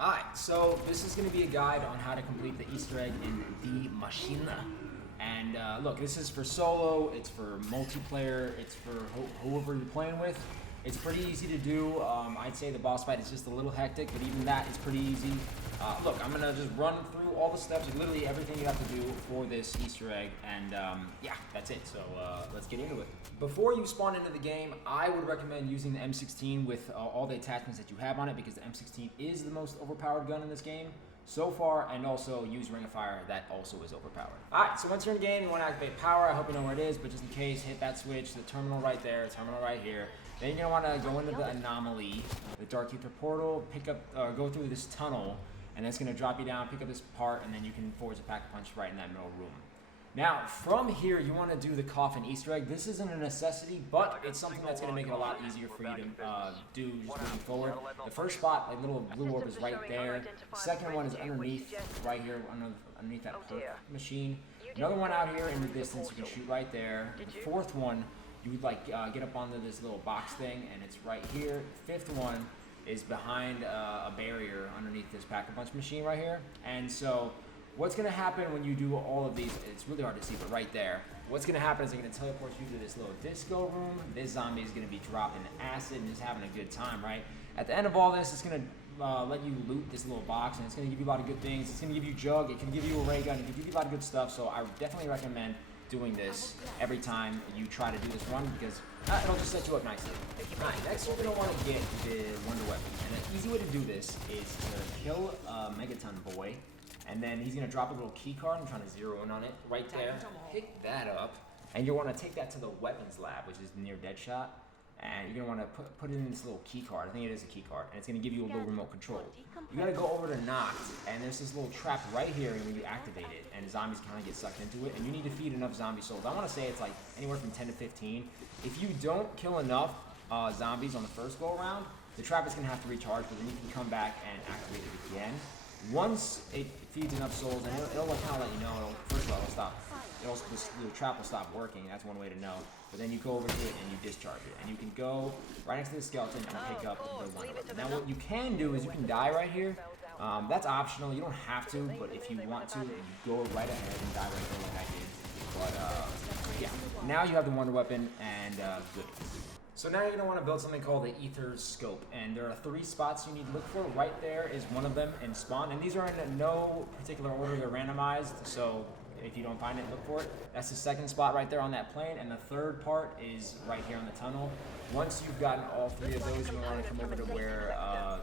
Alright, so this is going to be a guide on how to complete the Easter egg in the Maschine. And look, this is for solo, it's for multiplayer, it's for whoever you're playing with. It's pretty easy to do. I'd say the boss fight is just a little hectic, but even that is pretty easy. Look, I'm going to just run through all the steps, literally everything you have to do for this Easter egg, and yeah, that's it. So let's get into it. Before you spawn into the game, I would recommend using the M16 with all the attachments that you have on it, because the M16 is the most overpowered gun in this game so far, and also use Ring of Fire, that also is overpowered. Alright, so once you're in the game, you want to activate power. I hope you know where it is, but just in case, hit that switch, the terminal right there, terminal right here. Then you're going to want to go into the anomaly, the Dark Ether portal, pick up, go through this tunnel, and that's going to drop you down, pick up this part, and then you can forge a pack-a-punch right in that middle room. Now, from here, you want to do the coffin Easter egg. This isn't a necessity, but it's something that's going to make it a lot easier for you to do just moving forward. The first spot, like little blue orb, is right there. The second one is underneath, right here, underneath that machine. Another one out here in the distance, you can shoot right there. The fourth one, you would like get up onto this little box thing, and it's right here. The fifth one is behind a barrier underneath this pack-a-punch machine right here. And so what's going to happen when you do all of these, it's really hard to see, but right there, what's going to happen is they're going to teleport you to this little disco room. This zombie is going to be dropping acid and just having a good time, right? At the end of all this, it's going to let you loot this little box, and it's going to give you a lot of good things. It's going to give you jug, it can give you a ray gun, it can give you a lot of good stuff, so I definitely recommend doing this every time you try to do this run, because it'll just set you up nicely. Alright, next you're going to want to get the Wonder Weapon, and an easy way to do this is to kill Megaton Boy. And then he's going to drop a little key card. I'm trying to zero in on it right there. Pick that up. And you'll want to take that to the weapons lab, which is near Deadshot. And you're going to want to put it in this little key card. I think it is a key card. And it's going to give you a little remote control. You got to go over to Knocked. And there's this little trap right here when you activate it. And the zombies kind of get sucked into it. And you need to feed enough zombie souls. I want to say it's like anywhere from 10 to 15. If you don't kill enough zombies on the first go around, the trap is going to have to recharge. But then you can come back and activate it again. Once it feeds enough souls, and it'll kind of let you know, first of all, it'll stop. This little trap will stop working. That's one way to know. But then you go over to it and you discharge it. And you can go right next to the skeleton and pick up the Wonder Weapon. Now what you can do is you can die right here. That's optional. You don't have to, but if you want to, you go right ahead and die right there like I did. But yeah, now you have the Wonder Weapon, and good. So now you're going to want to build something called the Etherscope, and there are 3 spots you need to look for. Right there is one of them in spawn, and these are in no particular order. They're randomized, so if you don't find it, look for it. That's the second spot right there on that plane, and the third part is right here in the tunnel. Once you've gotten all 3 of those, you're going to want to come over to where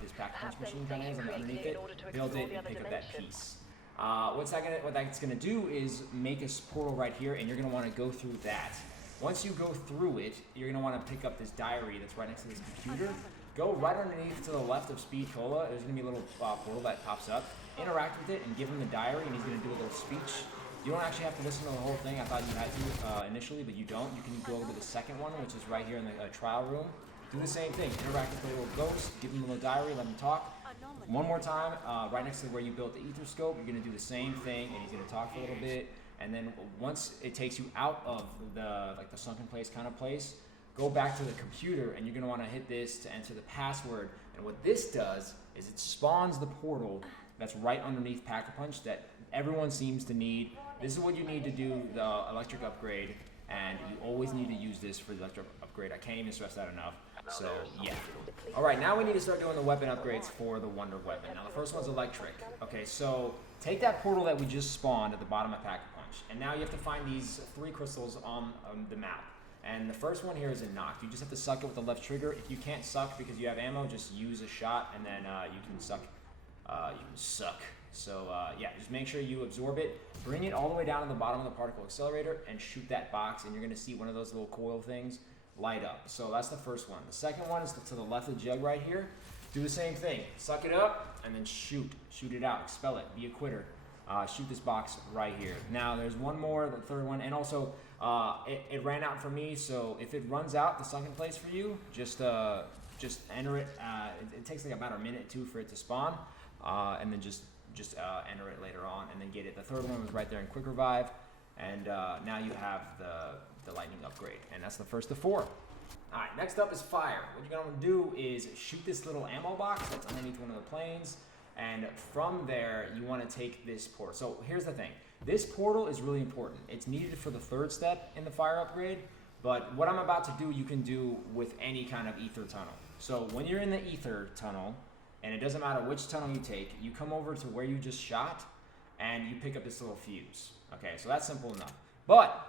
this pack-a-punch machine gun is, and underneath it, build it, and pick up that piece. What that's going to do is make a portal right here, and you're going to want to go through that. Once you go through it, you're going to want to pick up this diary that's right next to this computer. Go right underneath to the left of Speed Cola. There's going to be a little portal that pops up. Interact with it and give him the diary, and he's going to do a little speech. You don't actually have to listen to the whole thing. I thought you had to initially, but you don't. You can go over to the second one, which is right here in the trial room. Do the same thing. Interact with the little ghost. Give him a little diary. Let him talk. One more time, right next to where you built the Etherscope, you're going to do the same thing, and he's going to talk for a little bit. And then once it takes you out of the sunken place kind of place, go back to the computer, and you're going to want to hit this to enter the password. And what this does is it spawns the portal that's right underneath Pack-a-Punch that everyone seems to need. This is what you need to do the electric upgrade, and you always need to use this for the electric upgrade. I can't even stress that enough. So yeah. Alright, now we need to start doing the weapon upgrades for the Wonder Weapon. Now the first one's electric. Okay, so take that portal that we just spawned at the bottom of Pack-a-Punch. And now you have to find these 3 crystals on the map. And the first one here is a knock. You just have to suck it with the left trigger. If you can't suck because you have ammo, just use a shot, and then you can suck. So yeah, just make sure you absorb it. Bring it all the way down to the bottom of the particle accelerator and shoot that box, and you're going to see one of those little coil things light up. So that's the first one. The second one is to the left of the jug right here. Do the same thing. Suck it up and then shoot. Shoot it out. Expel it. Be a quitter. Shoot this box right here. Now there's one more, the third one, and also it ran out for me, so if it runs out the sunken place for you, just enter it. It takes like about a minute or 2 for it to spawn, and then just enter it later on and then get it. The third one was right there in Quick Revive, and now you have the lightning upgrade, and that's the first of 4. Alright, next up is fire. What you're going to do is shoot this little ammo box that's underneath one of the planes, And from there, you want to take this portal. So here's the thing. This portal is really important. It's needed for the third step in the fire upgrade, but what I'm about to do, you can do with any kind of ether tunnel. So when you're in the ether tunnel, and it doesn't matter which tunnel you take, you come over to where you just shot, and you pick up this little fuse. Okay, so that's simple enough. But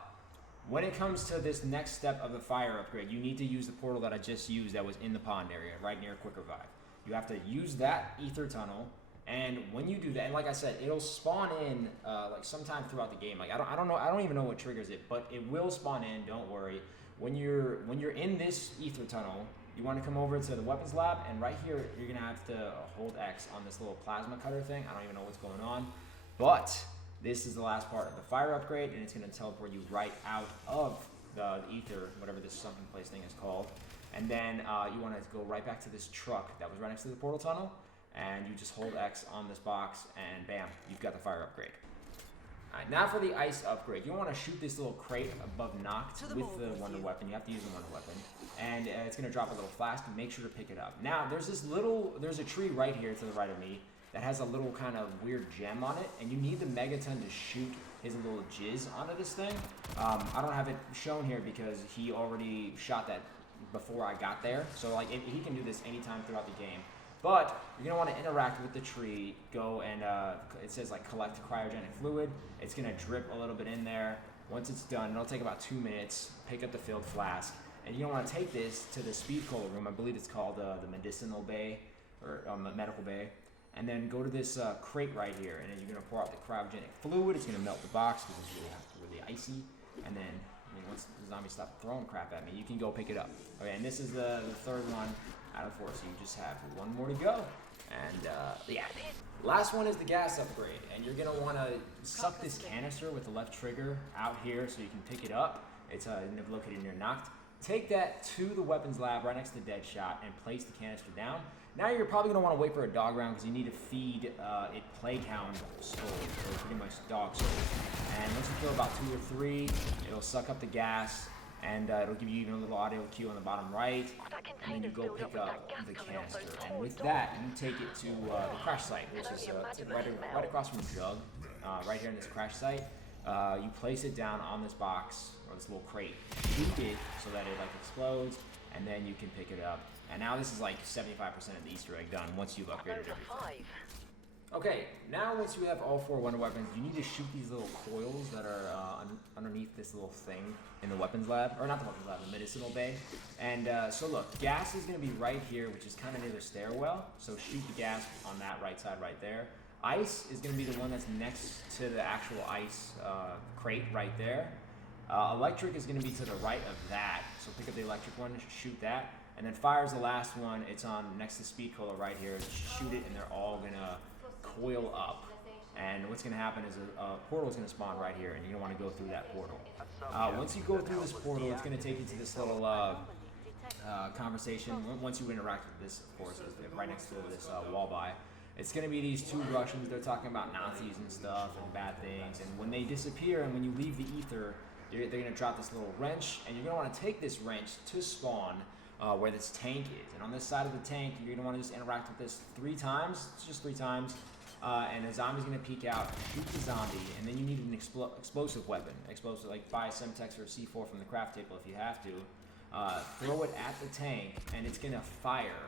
when it comes to this next step of the fire upgrade, you need to use the portal that I just used that was in the pond area, right near Quick Revive. You have to use that ether tunnel, and when you do that, and like I said, it'll spawn in like sometime throughout the game. Like I don't know, I don't even know what triggers it, but it will spawn in. Don't worry. When you're in this ether tunnel, you want to come over to the weapons lab, and right here you're gonna have to hold X on this little plasma cutter thing. I don't even know what's going on, but this is the last part of the fire upgrade, and it's gonna teleport you right out of the ether, whatever this sunken place thing is called. And then you want to go right back to this truck that was right next to the portal tunnel, and you just hold X on this box, and bam, you've got the fire upgrade. Alright, now for the ice upgrade. You want to shoot this little crate above Noct with the wonder weapon. You have to use the wonder weapon, and it's going to drop a little flask, and make sure to pick it up. Now, there's a tree right here to the right of me that has a little kind of weird gem on it, and you need the Megaton to shoot his little jizz onto this thing. I don't have it shown here because he already shot that before I got there, so like he can do this anytime throughout the game. But you're gonna want to interact with the tree. Go and it says like collect cryogenic fluid. It's gonna drip a little bit in there. Once it's done, it'll take about 2 minutes. Pick up the filled flask, and you're gonna want to take this to the speed cola room. I believe it's called the medicinal bay or medical bay. And then go to this crate right here, and then you're gonna pour out the cryogenic fluid. It's gonna melt the box because it's really icy, and then once the zombies stop throwing crap at me, you can go pick it up. Okay, and this is the third one out of 4, so you just have 1 more to go. And yeah, last one is the gas upgrade, and you're gonna want to suck this canister with the left trigger out here so you can pick it up. It's located near Noct. Take that to the weapons lab right next to Deadshot and place the canister down. Now you're probably going to want to wait for a dog round because you need to feed it plague hound souls, or pretty much dog souls. And once you kill about 2 or 3, it'll suck up the gas, and it'll give you even a little audio cue on the bottom right. And then you go pick up the canister. And with that, you take it to the crash site, which is right across from Jug, right here in this crash site. You place it down on this box, or this little crate. Shoot it so that it like explodes, and then you can pick it up. And now this is like 75% of the Easter egg done once you've upgraded everything. Okay, now once you have all 4 wonder weapons, you need to shoot these little coils that are underneath this little thing in the weapons lab, or not the weapons lab, the medicinal bay. And so look, gas is going to be right here, which is kind of near the stairwell. So shoot the gas on that right side right there. Ice is going to be the one that's next to the actual ice crate right there. Electric is going to be to the right of that. So pick up the electric one, shoot that. And then fire is the last one. It's on next to speed cola right here. Shoot it, and they're all gonna coil up. And what's gonna happen is a portal is gonna spawn right here, and you're gonna want to go through that portal. Once you go through this portal, it's gonna take you to this little conversation. Once you interact with this, of course, is right next to this wall by. It's gonna be these 2 Russians. They're talking about Nazis and stuff and bad things. And when they disappear, and when you leave the ether, they're gonna drop this little wrench, and you're gonna want to take this wrench to spawn. Where this tank is, and on this side of the tank, you're gonna want to just interact with this 3 times. It's just 3 times, and a zombie's gonna peek out, shoot the zombie, and then you need an explosive weapon. Explosive, like buy a Semtex or a C4 from the craft table if you have to. Throw it at the tank, and it's gonna fire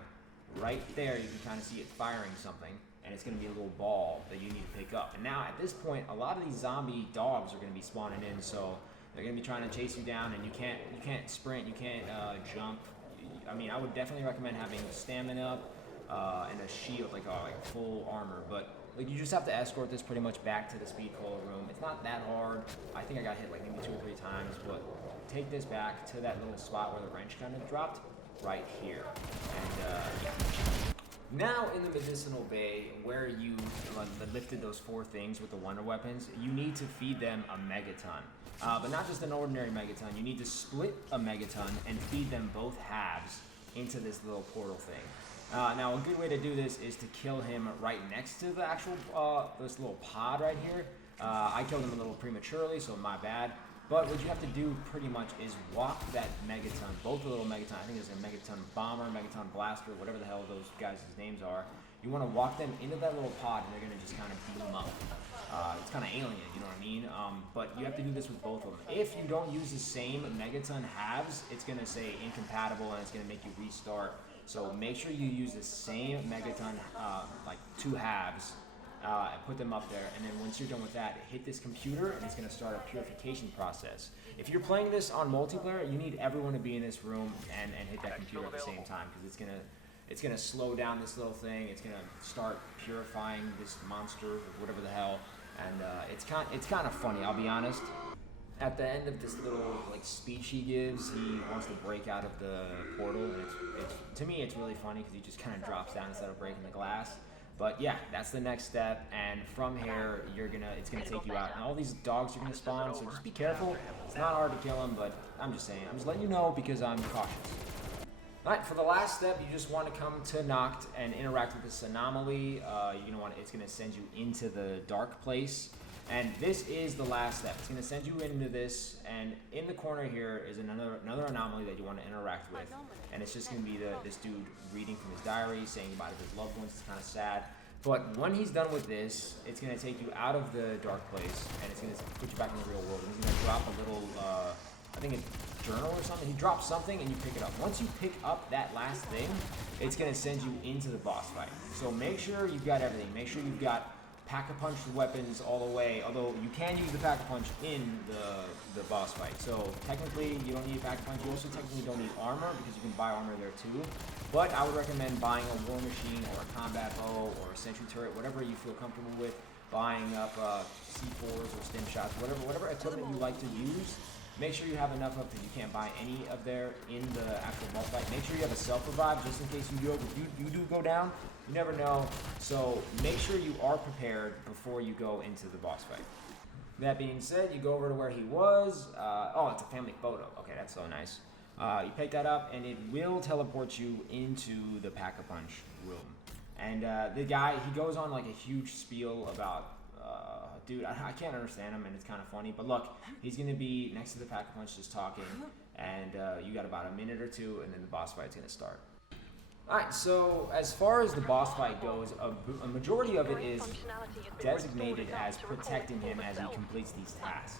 right there. You can kind of see it firing something, and it's gonna be a little ball that you need to pick up. And now at this point, a lot of these zombie dogs are gonna be spawning in, so they're gonna be trying to chase you down, and you can't sprint, you can't jump. I mean, I would definitely recommend having stamina and a shield, like full armor. But like you just have to escort this pretty much back to the speed cola room. It's not that hard. I think I got hit like maybe 2 or 3 times. But take this back to that little spot where the wrench kind of dropped, right here. And now in the medicinal bay, where you lifted those 4 things with the wonder weapons, you need to feed them a megaton. But not just an ordinary megaton. You need to split a megaton and feed them both halves into this little portal thing. Now, a good way to do this is to kill him right next to the actual this little pod right here. I killed him a little prematurely, so my bad. But what you have to do pretty much is walk that megaton, both the little megaton. I think there's a megaton bomber, megaton blaster, whatever the hell those guys' names are. you want to walk them into that little pod, and they're going to just kind of bloom up. It's kind of alien, you know what I mean? But you have to do this with both of them. If you don't use the same megaton halves, it's going to say incompatible, and it's going to make you restart. So make sure you use the same megaton, like 2 halves, and put them up there. And then once you're done with that, hit this computer, and it's going to start a purification process. If you're playing this on multiplayer, you need everyone to be in this room and hit that computer at the same time, because it's gonna slow down this little thing. It's gonna start purifying this monster or whatever the hell, and it's kind of funny. I'll be honest. At the end of this little like speech he gives, he wants to break out of the portal, and it's to me it's really funny because he just kind of drops down instead of breaking the glass. But yeah, that's the next step, and from here it's gonna take you out. And all these dogs are gonna spawn, so just be careful. It's not hard to kill them, but I'm just saying. I'm just letting you know because I'm cautious. Alright, for the last step, you just want to come to Noct and interact with this anomaly. It's going to send you into the dark place. And this is the last step. It's going to send you into this, and in the corner here is another anomaly that you want to interact with. And it's just going to be this dude reading from his diary, saying goodbye to his loved ones. It's kind of sad. But when he's done with this, it's going to take you out of the dark place, and it's going to put you back in the real world. And he's going to drop a little, I think it's journal or something. He drops something and you pick it up. Once you pick up that last thing, it's going to send you into the boss fight. So make sure you've got everything. Make sure you've got pack-a-punch weapons all the way, although you can use the pack-a-punch in the boss fight. So technically you don't need a pack-a-punch. You also technically don't need armor because you can buy armor there too. But I would recommend buying a war machine or a combat bow or a sentry turret, whatever you feel comfortable with. Buying up C4s or stim shots, whatever equipment you like to use. Make sure you have enough of it. You can't buy any of there in the actual boss fight. Make sure you have a self-revive just in case you do go down. You never know. So make sure you are prepared before you go into the boss fight. That being said, you go over to where he was. It's a family photo. Okay, that's so nice. You pick that up, and it will teleport you into the Pack-a-Punch room. And the guy, he goes on like a huge spiel about dude, I can't understand him, and it's kind of funny. But look, he's going to be next to the Pack-a-Punch just talking, and you got about a minute or two, and then the boss fight's going to start. Alright, so as far as the boss fight goes, a majority of it is designated as protecting him as he completes these tasks.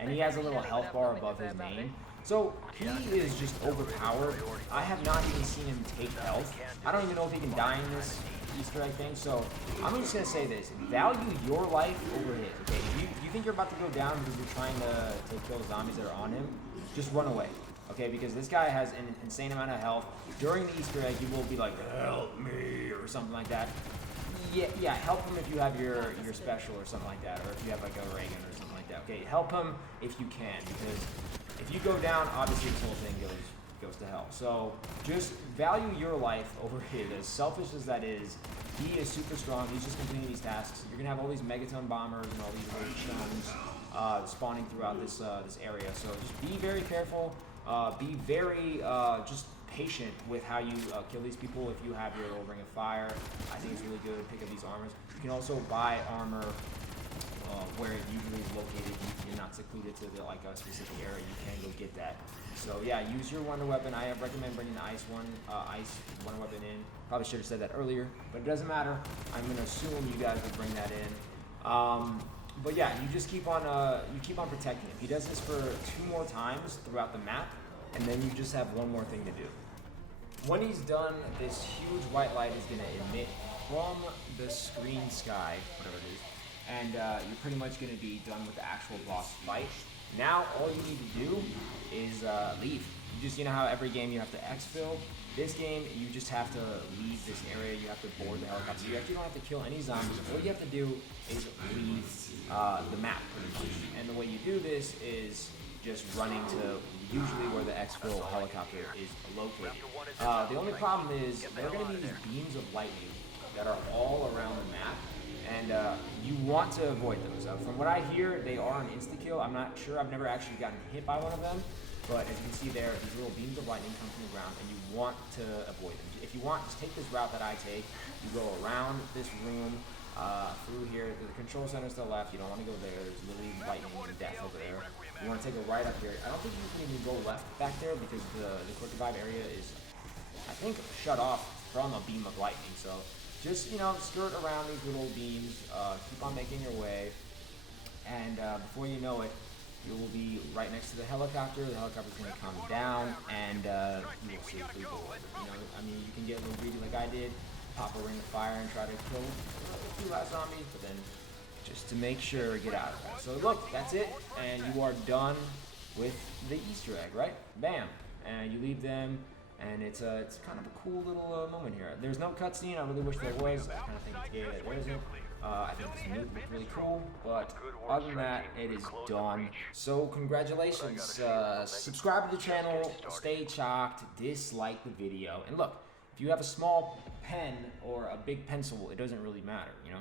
And he has a little health bar above his name. So he is just overpowered. I have not even seen him take health. I don't even know if he can die in this Easter egg thing, so I'm just going to say this. Value your life over his, okay? If you think you're about to go down because you're trying to kill the zombies that are on him, just run away, okay? Because this guy has an insane amount of health. During the Easter egg, you will be like, help me, or something like that. Yeah, help him if you have your special or something like that, or if you have like a ray gun or something like that, okay? Help him if you can, because if you go down, obviously this whole thing goes to hell. So just value your life over his. As selfish as that is, he is super strong. He's just completing these tasks. You're gonna have all these megaton bombers and all these little chums spawning throughout this area. So just be very careful. Be very just patient with how you kill these people. If you have your little ring of fire, I think it's really good to pick up these armors. You can also buy armor where it usually is located. You're not secluded to a specific area. You can go get that. So yeah, use your wonder weapon. I recommend bringing the ice wonder weapon in. Probably should have said that earlier, but it doesn't matter. I'm gonna assume you guys would bring that in. But yeah, you just keep on protecting him. He does this for 2 more times throughout the map, and then you just have one more thing to do. When he's done, this huge white light is gonna emit from the screen sky, whatever it is, and you're pretty much going to be done with the actual boss fight. Now all you need to do is leave. You know how every game you have to exfil? This game, you just have to leave this area. You have to board the helicopter. You actually don't have to kill any zombies. All you have to do is leave the map, pretty much. And the way you do this is just running to usually where the exfil helicopter is located. The only problem is there are going to be these beams of lightning that are all around the map. And you want to avoid those. From what I hear, they are an insta-kill. I'm not sure. I've never actually gotten hit by one of them. But as you can see there, these little beams of lightning come from the ground, and you want to avoid them. If you want, just take this route that I take. You go around this room, through here. The control center is to the left. You don't want to go there. There's literally lightning and death over there. You want to take a right up here. I don't think you can even go left back there because the quick revive area is, I think, shut off from a beam of lightning. So just, you know, skirt around these little beams, keep on making your way, and before you know it, you will be right next to the helicopter. The helicopter's going to come down, and you will safely board. You know, I mean, you can get a little greedy like I did, pop a ring of fire and try to kill a few last zombies, but then just to make sure, get out of that. So look, that's it, and you are done with the Easter egg, right? Bam, and you leave them. And it's kind of a cool little moment here. There's no cutscene. I really wish there was. I kind of think it's gay that there isn't. I think this move is really cool. But other than that, it is done. So congratulations. Subscribe to the channel. Stay chalked. Dislike the video. And look, if you have a small pen or a big pencil, it doesn't really matter, you know?